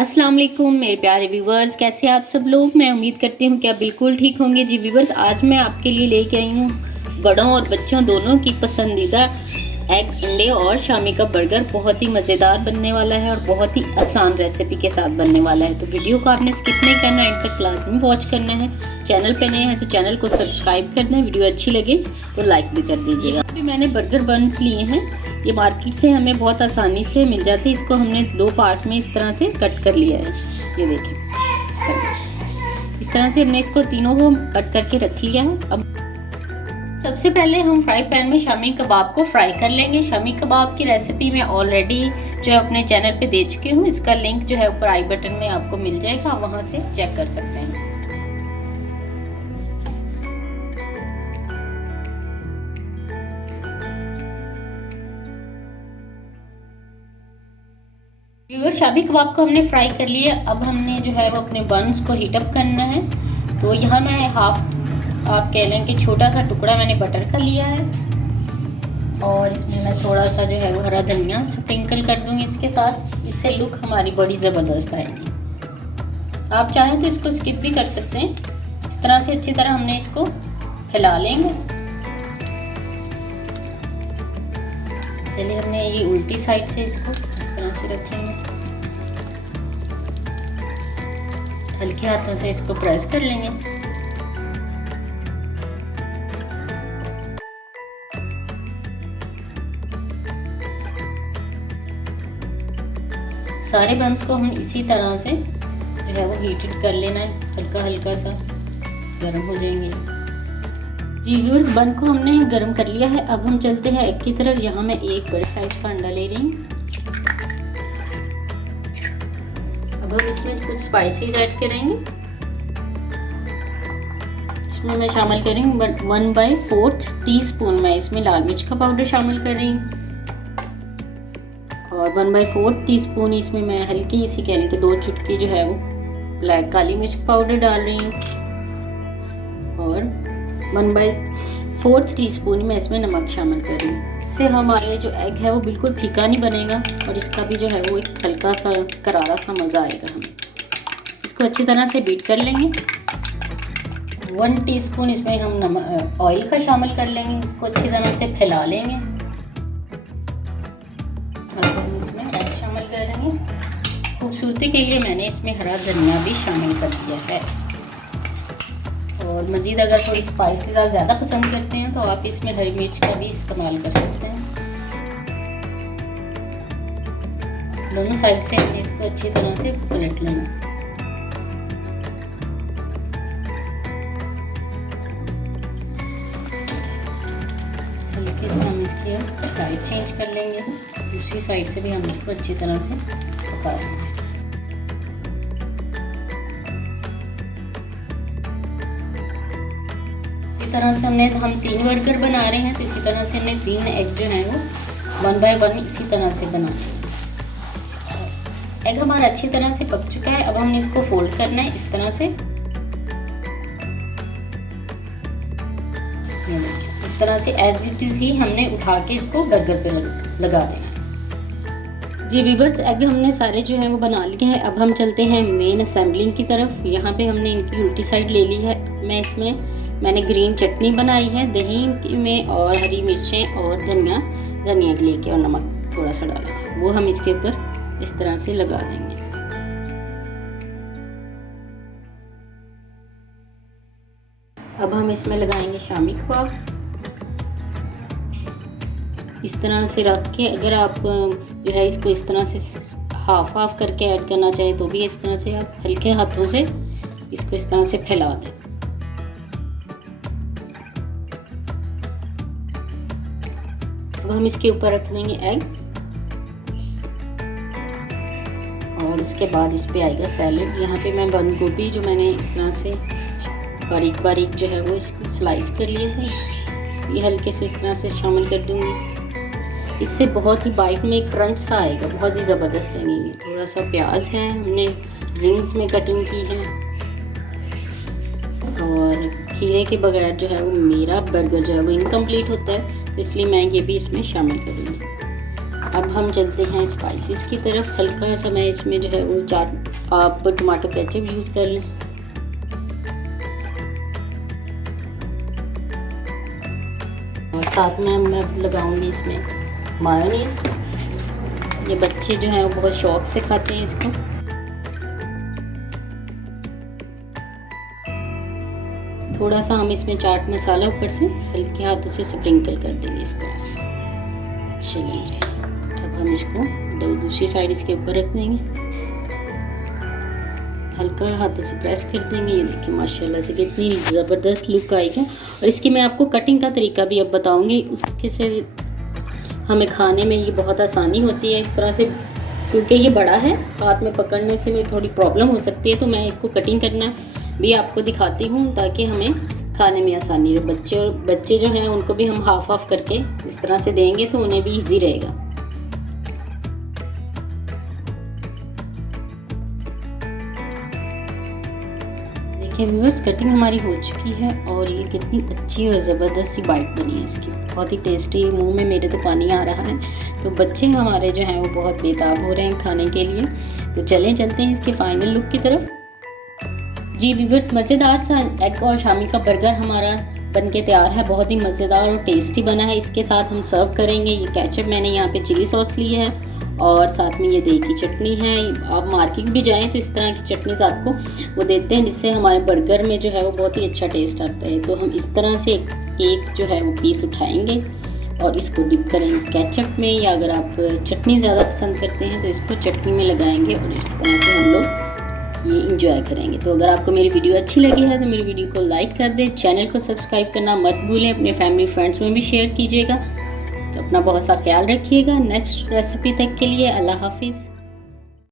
अस्सलाम वालेकुम मेरे प्यारे व्यूवर्स, कैसे आप सब लोग। मैं उम्मीद करती हूँ कि आप बिल्कुल ठीक होंगे। जी व्यूवर्स, आज मैं आपके लिए लेके आई हूँ बड़ों और बच्चों दोनों की पसंदीदा एग अंडे और शामी का बर्गर। बहुत ही मज़ेदार बनने वाला है और बहुत ही आसान रेसिपी के साथ बनने वाला है। तो वीडियो को आपने स्किप नहीं करना, एंड तक क्लास में वॉच करना है। चैनल पे नए हैं तो चैनल को सब्सक्राइब करना है, वीडियो अच्छी लगे तो लाइक भी कर दीजिएगा। अभी मैंने बर्गर बन्स लिए हैं, ये मार्केट से हमें बहुत आसानी से मिल जाते हैं। इसको हमने 2 पार्ट में इस तरह से कट कर लिया है। ये देखिए, इस तरह से हमने इसको तीनों को कट करके रख लिया है। अब सबसे पहले हम फ्राई पैन में शामी कबाब को फ्राई कर लेंगे। शामी कबाब की रेसिपी मैं ऑलरेडी जो है अपने चैनल पे दे चुकी हूँ। इसका लिंक जो है ऊपर आई बटन में आपको मिल जाएगा, आप वहाँ से चेक कर सकते हैं। व्यूअर, शामी कबाब को हमने फ्राई कर लिया। अब हमने जो है वो अपने बन्स को हीट अप करना है। तो यहाँ मैं आप कह लें कि छोटा सा टुकड़ा मैंने बटर का लिया है, और इसमें मैं थोड़ा सा जो है वो हरा धनिया स्प्रिंकल कर दूंगी इसके साथ। इससे लुक हमारी बड़ी ज़बरदस्त आएगी। आप चाहें तो इसको स्किप भी कर सकते हैं। इस तरह से अच्छी तरह हमने इसको हिला लेंगे। चलिए, हमने ये उल्टी साइड से इसको इस तरह से रखेंगे, हल्के हाथों से इसको प्रेस कर लेंगे। सारे बंस को हम इसी तरह से जो है वो हीटेड कर लेना है, हल्का हल्का सा गर्म हो जाएंगे। जी व्यूअर्स, बन को हमने गर्म कर लिया है। अब हम चलते हैं एग की तरफ। यहाँ मैं एक बड़े साइज का अंडा ले रही हूँ। अब हम इसमें कुछ स्पाइसेस ऐड करेंगे। इसमें मैं शामिल करेंगी 1/4 टीस्पून मैं इसमें लाल मिर्च का पाउडर शामिल कर रही हूँ, और 1/4 टीस्पून इसमें मैं हल्की सी कह लें कि 2 चुटकी जो है वो ब्लैक काली मिर्च पाउडर डाल रही हूँ, और 1/4 टीस्पून में इसमें नमक शामिल कर रही हूँ। इससे हमारे जो एग है वो बिल्कुल फीका नहीं बनेगा, और इसका भी जो है वो एक हल्का सा करारा सा मज़ा आएगा हमें। इसको अच्छी तरह से बीट कर लेंगे। 1 टीस्पून इसमें हम ऑयल का शामिल कर लेंगे। इसको अच्छी तरह से फैला लेंगे। हम इसमें एग शामिल कर देंगे। खूबसूरती के लिए मैंने इसमें हरा धनिया भी शामिल कर दिया है, और मज़ीद अगर थोड़ी स्पाइसी ज़्यादा पसंद करते हैं तो आप इसमें हरी मिर्च का भी इस्तेमाल कर सकते हैं। दोनों साइड से हमने इसको अच्छी तरह से पलट लेना। हल्के से हम इसकी साइड चेंज कर लेंगे। दूसरी साइड से भी हम इसको अच्छी तरह से पका लेंगे। इसी तरह से हम 3 बर्गर बना रहे हैं, तो इसी तरह से हमने 3 एग जो हैं वो 1 बाय 1 इसी तरह से बना लेंगे। एग हमारा अच्छी तरह से पक चुका है। अब हमने इसको फोल्ड करना है इस तरह से। इस तरह से एज इट इज ही हमने उठा के इसको बर्गर पे लगा देना है। जी व्यूअर्स, एग हमने सारे जो है वो बना लिए हैं। अब हम चलते हैं मेन असेंबलिंग की तरफ। यहाँ पे हमने इनकी उल्टी साइड ले ली है। मैंने ग्रीन चटनी बनाई है दही में, और हरी मिर्चें और धनिया लेके और नमक थोड़ा सा डाला था, वो हम इसके ऊपर इस तरह से लगा देंगे। अब हम इसमें लगाएंगे शामी कबाब। इस तरह से रख के, अगर आप जो है इसको इस तरह से हाफ करके ऐड करना चाहें तो भी इस तरह से आप हल्के हाथों से इसको इस तरह से फैला दें। अब हम इसके ऊपर रख देंगे एग, और उसके बाद इस पे आएगा सैलेड। यहाँ पे मैं बंद गोभी जो मैंने इस तरह से बारीक बारीक जो है वो इसको स्लाइस कर लिए थे, ये हल्के से इस तरह से शामिल कर दूँगी। इससे बहुत ही बाइट में क्रंच सा आएगा, बहुत ही ज़बरदस्त लगेगी। थोड़ा सा प्याज है, हमने रिंग्स में कटिंग की है, और खीरे के बगैर जो है वो मेरा बर्गर जो है वो इनकम्प्लीट होता है, तो इसलिए मैं ये भी इसमें शामिल करूँगी। अब हम चलते हैं स्पाइसेस की तरफ। हल्का सा मैं इसमें जो है वो चाट आप टमाटो केचप यूज़ कर लें। और साथ में मैं लगाऊंगी इसमें मायोनीज। ये बच्चे जो हैं वो बहुत शौक से खाते हैं इसको। थोड़ा सा हम इसमें चाट मसाला ऊपर से हल्के हाथों से स्प्रिंकल कर देंगे इस तरह से। चलिए जी, अब हम इसको दूसरी साइड इसके ऊपर रख देंगे, हल्का हाथों से प्रेस कर देंगे। ये देखिए माशाल्लाह से कितनी ज़बरदस्त लुक आएगा। और इसकी मैं आपको कटिंग का तरीका भी अब बताऊंगी, उसके से हमें खाने में ये बहुत आसानी होती है इस तरह से। क्योंकि ये बड़ा है, हाथ में पकड़ने से में थोड़ी प्रॉब्लम हो सकती है, तो मैं इसको कटिंग करना भी आपको दिखाती हूँ ताकि हमें खाने में आसानी हो। बच्चे जो हैं उनको भी हम हाफ हाफ करके इस तरह से देंगे तो उन्हें भी इजी रहेगा। देखिए व्यूअर्स, कटिंग हमारी हो चुकी है और ये कितनी अच्छी और ज़बरदस्त सी बाइट बनी है इसकी, बहुत ही टेस्टी। मुंह में मेरे तो पानी आ रहा है। तो बच्चे हमारे जो हैं वो बहुत बेताब हो रहे हैं खाने के लिए। तो चलते हैं इसके फाइनल लुक की तरफ। जी व्यूअर्स, मज़ेदार सा एग और शामी का बर्गर हमारा बनके तैयार है। बहुत ही मज़ेदार और टेस्टी बना है। इसके साथ हम सर्व करेंगे। ये केचप मैंने यहाँ पे चिली सॉस ली है और साथ में ये दही की चटनी है। आप मार्केट भी जाएं तो इस तरह की चटनीज़ आपको वो देते हैं, जिससे हमारे बर्गर में जो है वो बहुत ही अच्छा टेस्ट आता है। तो हम इस तरह से एक जो है वो पीस उठाएंगे और इसको डिप करेंगे केचप में, या अगर आप चटनी ज़्यादा पसंद करते हैं तो इसको चटनी में लगाएंगे और इस तरह से हम लोग ये इंजॉय करेंगे। तो अगर आपको मेरी वीडियो अच्छी लगी है तो मेरी वीडियो को लाइक कर दें, चैनल को सब्सक्राइब करना मत भूलें, अपने फैमिली फ्रेंड्स में भी शेयर कीजिएगा। तो अपना बहुत सा ख्याल रखिएगा। नेक्स्ट रेसिपी तक के लिए अल्लाह हाफिज़।